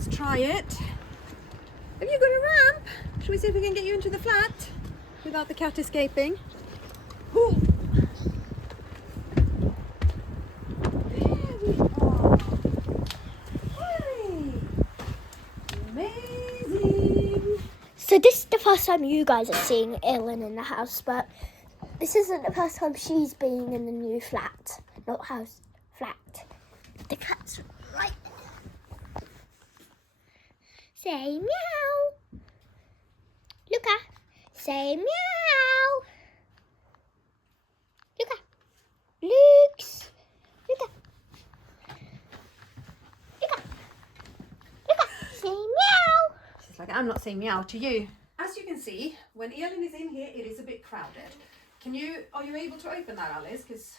let's try it. Have you got a ramp? Shall we see if we can get you into the flat without the cat escaping? Ooh. There we are. Hi. Amazing. So this is the first time you guys are seeing Elin in the house, but this isn't the first time she's been in the new flat. Not house, flat. The cat's right there. Say meow. Luca, say meow. Luca. Lux. Luca. Luca. Luca. Say meow. She's like, I'm not saying meow to you. As you can see, when Elin is in here, it is a bit crowded. Are you able to open that, Alice? Because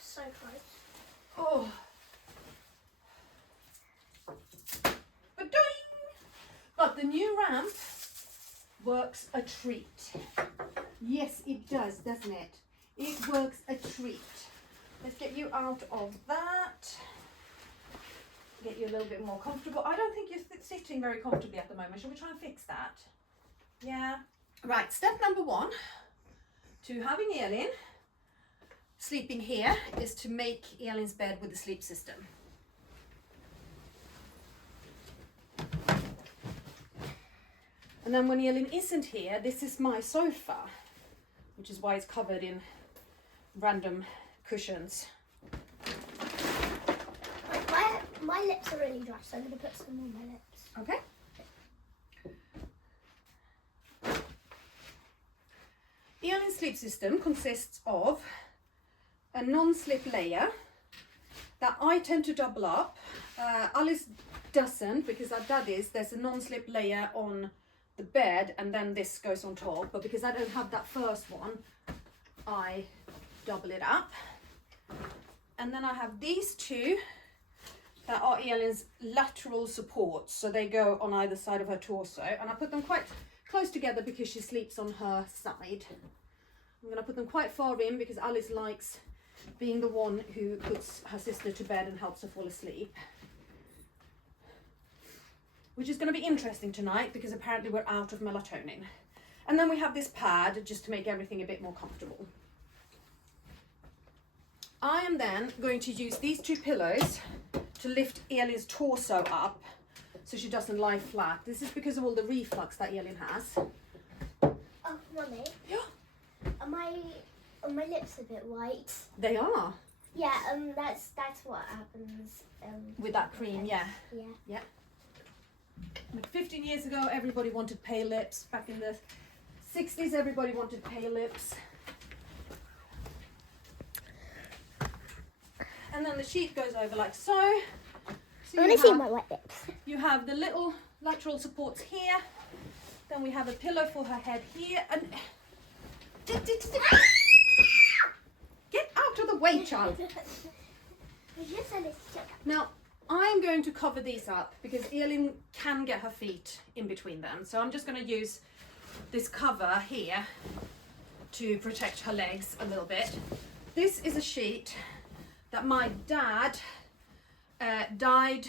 So close. oh, but the new ramp works a treat. Yes, it does, doesn't it? It works a treat. Let's get you out of that. Get you a little bit more comfortable. I don't think you're sitting very comfortably at the moment. Shall we try and fix that? Yeah. Right, step number 1 to having Elin sleeping here is to make Elin's bed with the sleep system. And then when Elin isn't here, this is my sofa, which is why it's covered in random cushions. My lips are really dry, so I'm going to put some on my lips. Okay. Elin's sleep system consists of a non-slip layer that I tend to double up. Alice doesn't, because at Daddy's there's a non-slip layer on the bed and then this goes on top, but because I don't have that first one, I double it up. And then I have these two that are Elin's lateral supports, so they go on either side of her torso, and I put them quite close together because she sleeps on her side. I'm going to put them quite far in because Alice likes being the one who puts her sister to bed and helps her fall asleep. Which is going to be interesting tonight because apparently we're out of melatonin. And then we have this pad just to make everything a bit more comfortable. I am then going to use these two pillows to lift Elin's torso up so she doesn't lie flat. This is because of all the reflux that Elin has. Oh, Mummy. Yeah. Are my lips a bit white? They are. Yeah, that's what happens. With that cream, yeah. Yeah. Yeah. Like 15 years ago, everybody wanted pale lips. Back in the 60s, everybody wanted pale lips. And then the sheet goes over like so. I want to see my white lips. You have the little lateral supports here. Then we have a pillow for her head here. And get out of the way, child. Now, I'm going to cover these up because Elin can get her feet in between them. So I'm just going to use this cover here to protect her legs a little bit. This is a sheet that my dad dyed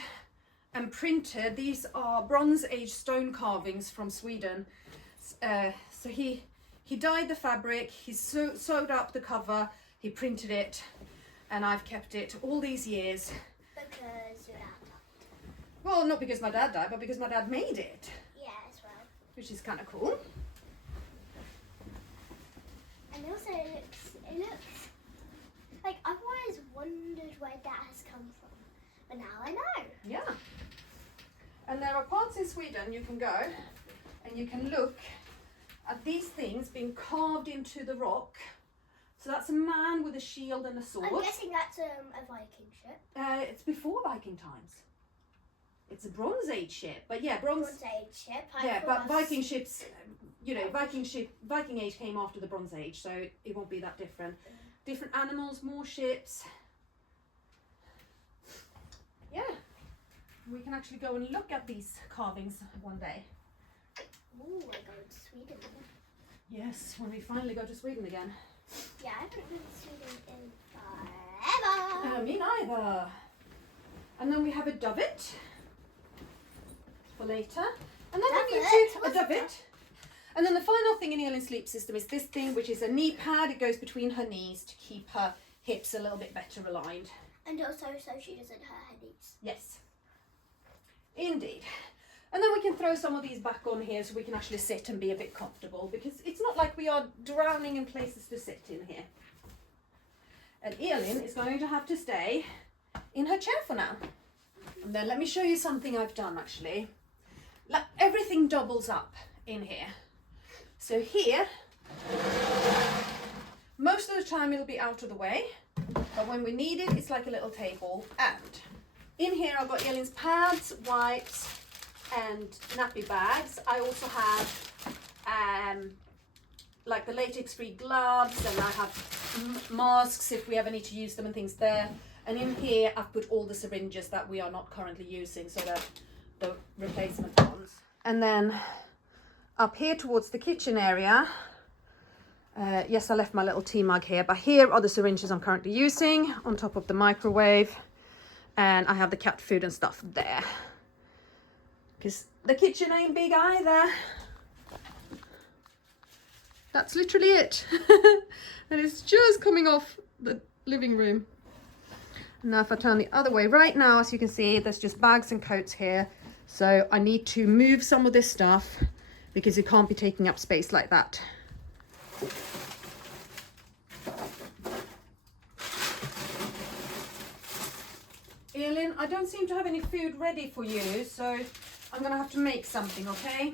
and printed. These are Bronze Age stone carvings from Sweden. So he dyed the fabric, he sewed up the cover, he printed it, and I've kept it all these years. Because your dad died. Well, not because my dad died, but because my dad made it. Yeah, as well. Which is kind of cool. And also it looks like I've always wondered where that has come from. But now I know. Yeah. And there are parts in Sweden you can go and you can look at these things being carved into the rock. So that's a man with a shield and a sword. I'm guessing that's a Viking ship. It's before Viking times. It's a Bronze Age ship, but yeah, Bronze Age ship. But Viking ships, Viking Age came after the Bronze Age, so it won't be that different. Different animals, more ships. Yeah, we can actually go and look at these carvings one day. Ooh, I go to Sweden. Yes, when we finally go to Sweden again. Yeah, I haven't been to Sweden in forever. Me neither. And then we have a dovet for later. And then we need Dovet? a dovet. And then the final thing in Elin's sleep system is this thing, which is a knee pad. It goes between her knees to keep her hips a little bit better aligned. And also so she doesn't hurt her knees. Yes, indeed. And then we can throw some of these back on here so we can actually sit and be a bit comfortable, because it's not like we are drowning in places to sit in here. And Elin is going to have to stay in her chair for now. And then let me show you something I've done actually. Like, everything doubles up in here. So here, most of the time it'll be out of the way, but when we need it, it's like a little table. And in here I've got Elin's pads, wipes, and nappy bags. I also have like the latex-free gloves, and I have masks if we ever need to use them and things there. And in here I've put all the syringes that we are not currently using, so that the replacement ones. And then up here towards the kitchen area, yes, I left my little tea mug here, but here are the syringes I'm currently using on top of the microwave. And I have the cat food and stuff there, because the kitchen ain't big either. That's literally it. And it's just coming off the living room. Now if I turn the other way, right now, as you can see, there's just bags and coats here. So I need to move some of this stuff because it can't be taking up space like that. Elin, I don't seem to have any food ready for you, so I'm gonna have to make something, okay?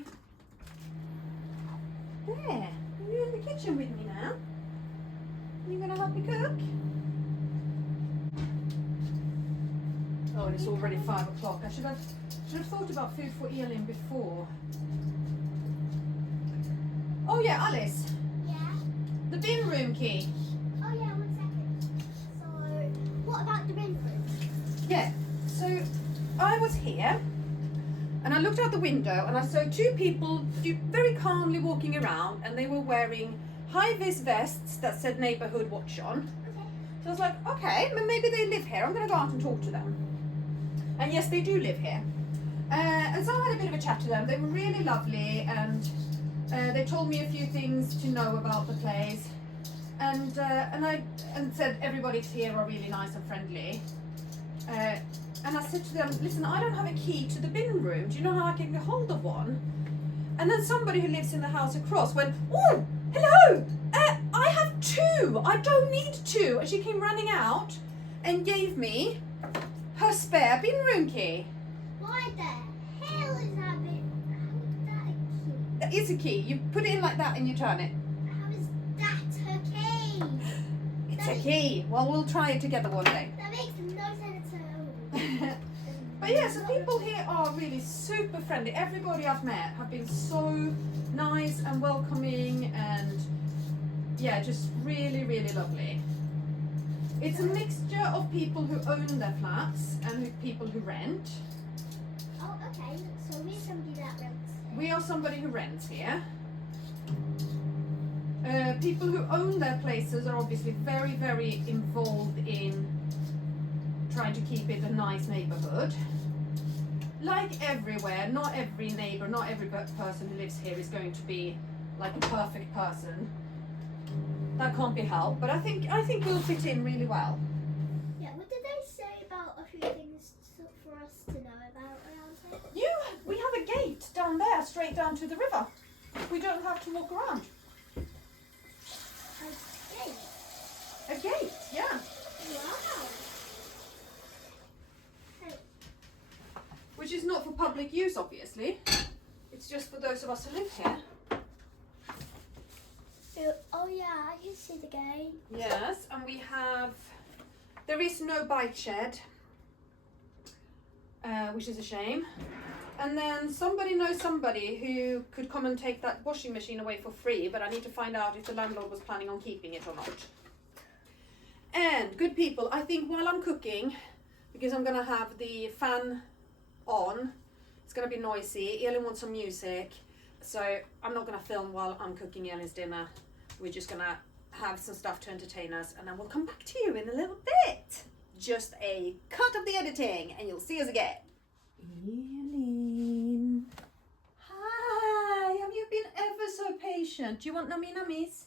There, you're in the kitchen with me now. Are you gonna help me cook? Oh, and it's already 5 o'clock. I should have thought about food for Elin before. Oh yeah, Alice. Yeah? The bin room key. Oh yeah, 1 second. So, what about the bin room? Yeah, so I was here and I looked out the window and I saw 2 people very calmly walking around, and they were wearing high-vis vests that said neighborhood watch on. Okay. So I was like, okay, maybe they live here. I'm going to go out and talk to them. And yes, they do live here. And so I had a bit of a chat to them. They were really lovely, and they told me a few things to know about the place. And said everybody's here are really nice and friendly. And I said to them, listen, I don't have a key to the bin room. Do you know how I can get hold of one? And then somebody who lives in the house across went, oh, hello, I have 2. I don't need 2. And she came running out and gave me her spare bin room key. Why the hell is that bin? How is that a key? That is a key. You put it in like that and you turn it. How is that a key? It's a key. Well, we'll try it together one day. That makes no sense at all. But yeah, so people here are really super friendly. Everybody I've met have been so nice and welcoming, and yeah, just really, really lovely. It's a mixture of people who own their flats and people who rent. Oh, okay. So we're somebody that rents. We are somebody who rents here. People who own their places are obviously very, very involved in trying to keep it a nice neighborhood. Like everywhere, not every neighbor, not every person who lives here is going to be like a perfect person. That can't be helped, but I think we'll fit in really well. Yeah, what did they say about a few things for us to know about around here? We have a gate down there, straight down to the river. We don't have to walk around. A gate? A gate, yeah. Wow. Hey, Which is not for public use, obviously. It's just for those of us who live here. oh yeah, I can see the gate. Yes, and there is no bike shed, which is a shame. And then somebody knows somebody who could come and take that washing machine away for free, but I need to find out if the landlord was planning on keeping it or not. And good people, I think while I'm cooking, because I'm gonna have the fan on, it's gonna be noisy. Elin wants some music, so I'm not gonna film while I'm cooking Elin's dinner. We're just gonna have some stuff to entertain us, and then we'll come back to you in a little bit. just a cut of the editing and you'll see us again. Elin. Hi, have you been ever so patient? Do you want nummy nummies?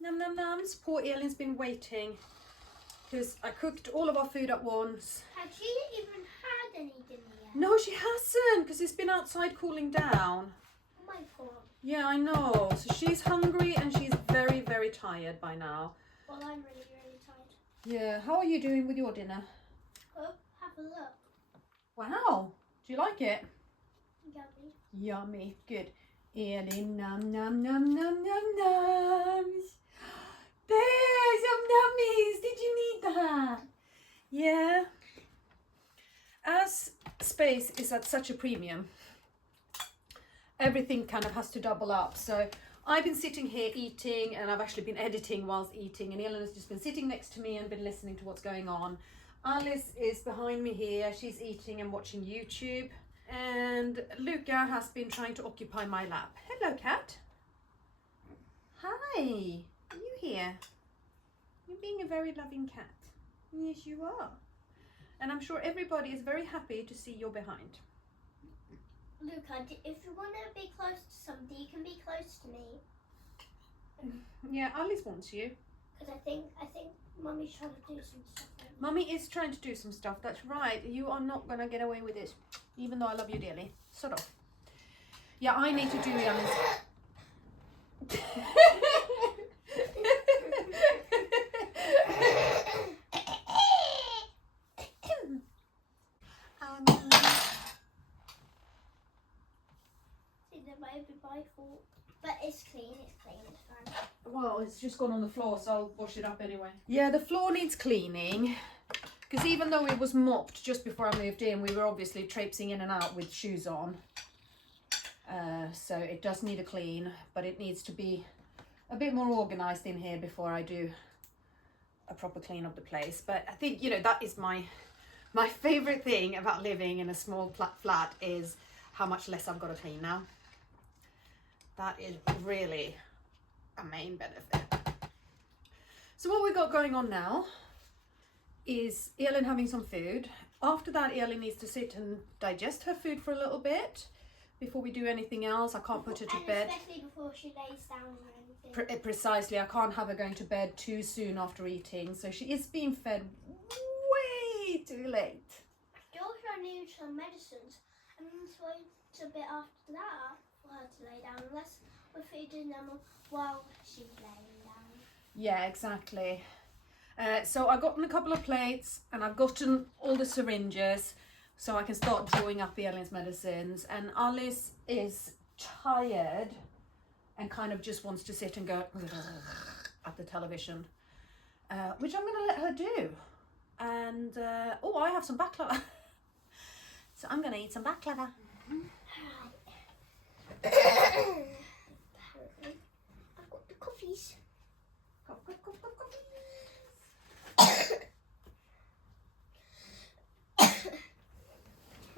Num num nums. Poor Elin's been waiting because I cooked all of our food at once. Has she even had any dinner yet? No, she hasn't because it's been outside cooling down. Oh my god. Yeah, I know. So she's hungry and she's very, very tired by now. Well, I'm really, really tired. Yeah, how are you doing with your dinner? Oh, have a look. Wow, do you like it? Yummy. Yummy, good. Elin, num num num num num nums. There's some nummies. Did you need that? Yeah. As space is at such a premium, everything kind of has to double up. So I've been sitting here eating and I've actually been editing whilst eating, and Elin has just been sitting next to me and been listening to what's going on. Alice is behind me here. She's eating and watching YouTube. And Luca has been trying to occupy my lap. Hello, cat. Hi. Are you here? You're being a very loving cat. Yes, you are. And I'm sure everybody is very happy to see you're behind. Luca, if you want to be close to somebody, you can be close to me. Yeah, Alice wants you. Because I think Mummy's trying to do some stuff. Mummy is trying to do some stuff. That's right. You are not going to get away with it. Even though I love you dearly. Sort of. Yeah, I need to do Alice. See, that might be my fault. But it's clean, it's fine. Well, it's just gone on the floor, so I'll wash it up anyway. Yeah, the floor needs cleaning. Because even though it was mopped just before I moved in, we were obviously traipsing in and out with shoes on. So it does need a clean, but it needs to be a bit more organised in here before I do a proper clean of the place. But I think, you know, that is my favourite thing about living in a small flat is how much less I've got to clean now. That is really a main benefit. So what we've got going on now is Elin having some food. After that, Elin needs to sit and digest her food for a little bit before we do anything else. I can't put her to bed. Especially before she lays down or anything. Precisely, I can't have her going to bed too soon after eating. So she is being fed way too late. I need some medicines. I'm going to wait a bit after that for her to lay down, unless we're feeding them while she's laying down. Yeah, exactly. So I've gotten a couple of plates and I've gotten all the syringes so I can start drawing up Elin's medicines. And Alice is tired and kind of just wants to sit and go at the television, which I'm going to let her do. And, oh, I have some baklava. So I'm going to eat some baklava. Apparently, I've got the coffees.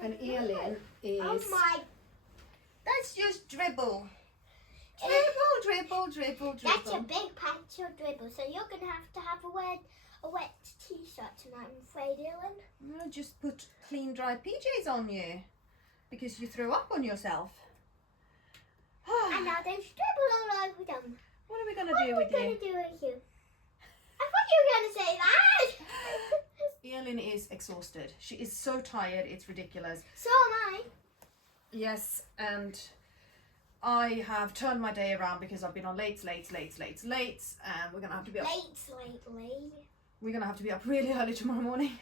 And Elin is... Oh my... That's just dribble. Dribble. That's a big patch of dribble, so you're going to have a wet t-shirt tonight, I'm afraid, Elin. No, just put clean, dry PJs on you because you threw up on yourself. And now there's dribble all over them. What are we going to do with What are we you? going to do with you? I thought you were going to say that. Elin is exhausted. She is so tired, it's ridiculous. So am I. Yes, and I have turned my day around because I've been on late, and we're going to have to be up. Lately. We're going to have to be up really early tomorrow morning.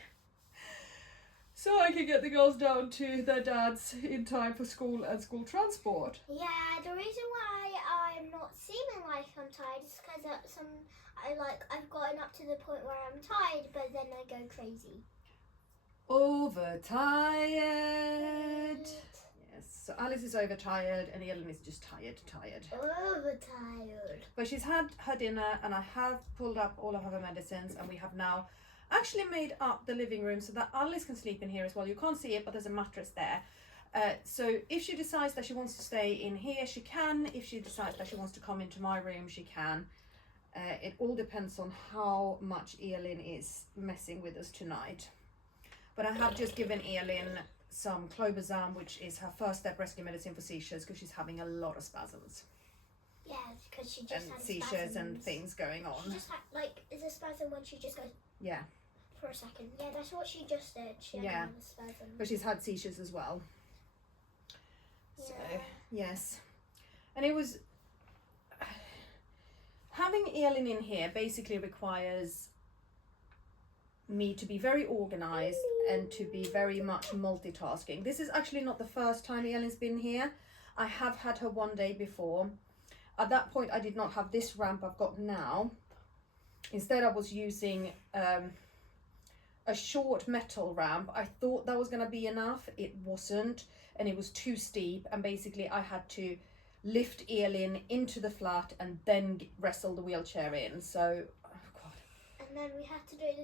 So I can get the girls down to their dads in time for school and school transport. Yeah, the reason why I'm not seeming like I'm tired is because I've gotten up to the point where I'm tired, but then I go crazy. Overtired. Yes, so Alice is overtired and Elin is just tired. Overtired. But she's had her dinner and I have pulled up all of her medicines and we have now actually made up the living room so that Alice can sleep in here as well. You can't see it, but there's a mattress there. So if she decides that she wants to stay in here, she can. If she decides that she wants to come into my room, she can. It all depends on how much Elin is messing with us tonight. But I have just given Elin some clobazam, which is her first step rescue medicine for seizures, because she's having a lot of spasms. Yeah, because she just and had seizures spasms. and things going on. She just had, like, is a spasm when she just goes... Yeah. For a second. Yeah, that's what she just did. She had another spasm. But she's had seizures as well. Yeah. So, yes. And it was... Having Elin in here basically requires me to be very organised and to be very much multitasking. This is actually not the first time Elin's been here. I have had her one day before. At that point I did not have this ramp I've got now. Instead I was using a short metal ramp. I thought that was going to be enough. It wasn't, and it was too steep, and basically I had to lift Elin into the flat and then wrestle the wheelchair in. So, oh God. And then we had to do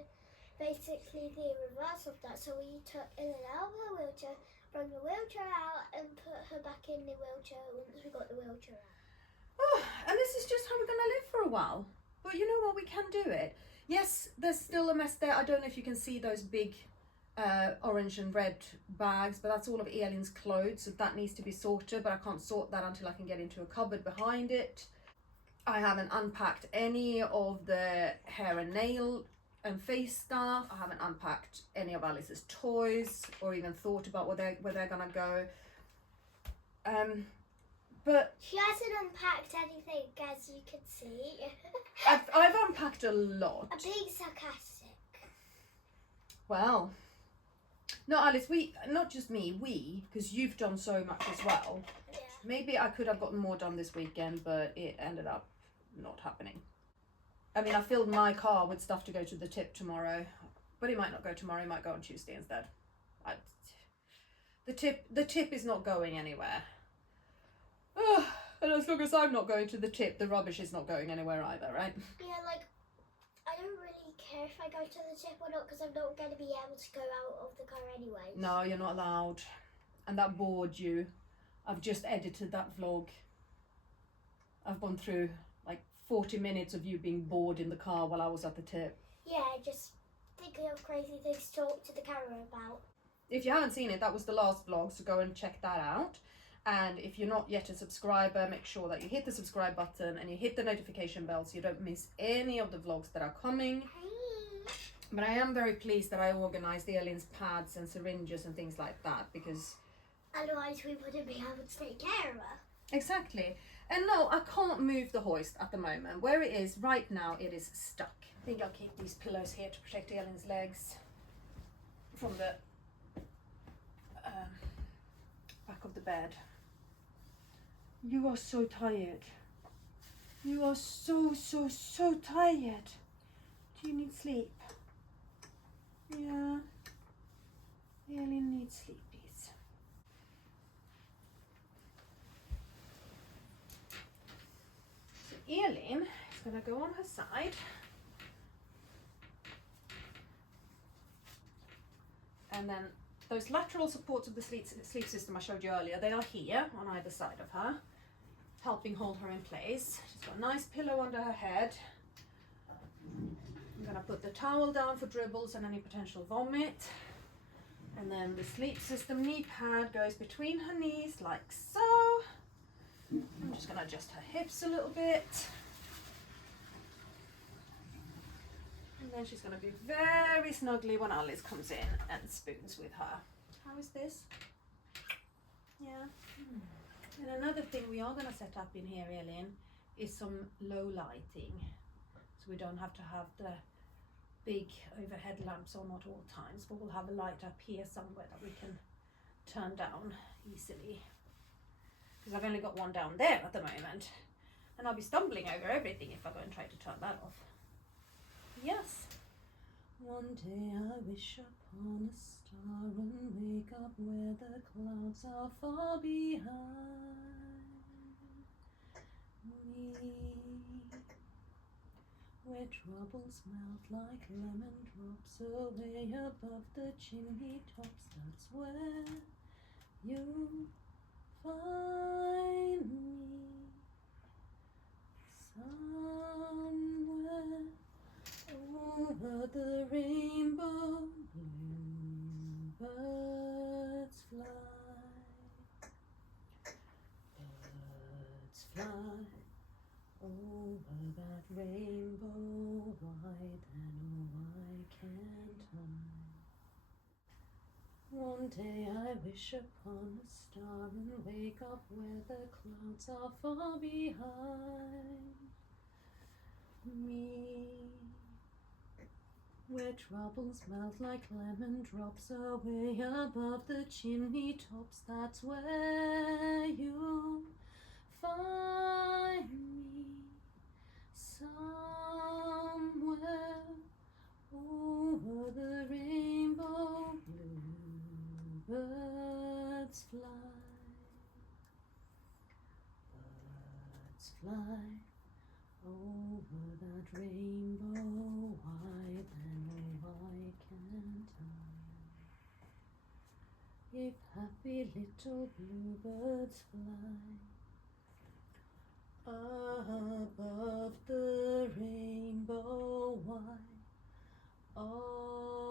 basically the reverse of that. So we took Elin out of her wheelchair, brought the wheelchair out, and put her back in the wheelchair once we got the wheelchair out. Oh, and this is just how we're going to live for a while. But you know what, we can do it. Yes, there's still a mess there. I don't know if you can see those big orange and red bags, but that's all of Elin's clothes, so that needs to be sorted, but I can't sort that until I can get into a cupboard behind it. I haven't unpacked any of the hair and nail and face stuff. I haven't unpacked any of Alice's toys or even thought about where they're gonna go. But she hasn't unpacked anything, as you can see. I've unpacked a lot. I'm being sarcastic. Well, no, Alice, not just me, because you've done so much as well. Yeah. Maybe I could have gotten more done this weekend, but it ended up not happening. I mean, I filled my car with stuff to go to the tip tomorrow, but it might not go tomorrow, it might go on Tuesday instead. The tip is not going anywhere. And as long as I'm not going to the tip, the rubbish is not going anywhere either, right? Yeah, like, I don't really care if I go to the tip or not, because I'm not going to be able to go out of the car anyway. No, you're not allowed. And that bored you. I've just edited that vlog. I've gone through like 40 minutes of you being bored in the car while I was at the tip. Yeah, just thinking of crazy things to talk to the camera about. If you haven't seen it, that was the last vlog, so go and check that out. And if you're not yet a subscriber, make sure that you hit the subscribe button and you hit the notification bell so you don't miss any of the vlogs that are coming. But I am very pleased that I organised Elin's pads and syringes and things like that, because otherwise we wouldn't be able to take care of her. Exactly. And no, I can't move the hoist at the moment. Where it is right now, it is stuck. I think I'll keep these pillows here to protect Elin's legs from the back of the bed. You are so tired. You are so tired. Do you need sleep? Yeah. Elin needs sleepies. So Elin is going to go on her side. And then those lateral supports of the sleep system I showed you earlier, they are here on either side of her, helping hold her in place. She's got a nice pillow under her head. I'm going to put the towel down for dribbles and any potential vomit. And then the sleep system knee pad goes between her knees like so. I'm just going to adjust her hips a little bit. And then she's going to be very snuggly when Alice comes in and spoons with her. How is this? Yeah. And another thing we are going to set up in here, Elin, is some low lighting. So we don't have to have the big overhead lamps on at all times, but we'll have a light up here somewhere that we can turn down easily. Because I've only got one down there at the moment. And I'll be stumbling over everything if I go and try to turn that off. Yes. One day I wish upon a star and wake up where the clouds are far behind me, where troubles melt like lemon drops away above the chimney tops. That's where you find me somewhere. fly over that rainbow wide, and oh, why can't I? One day I wish upon a star and wake up where the clouds are far behind me, where troubles melt like lemon drops away above the chimney tops. That's where you'll find me, somewhere over the rainbow. Birds fly, birds fly over that rainbow wide, and oh, why can't I? If happy little bluebirds fly above the rainbow wide, all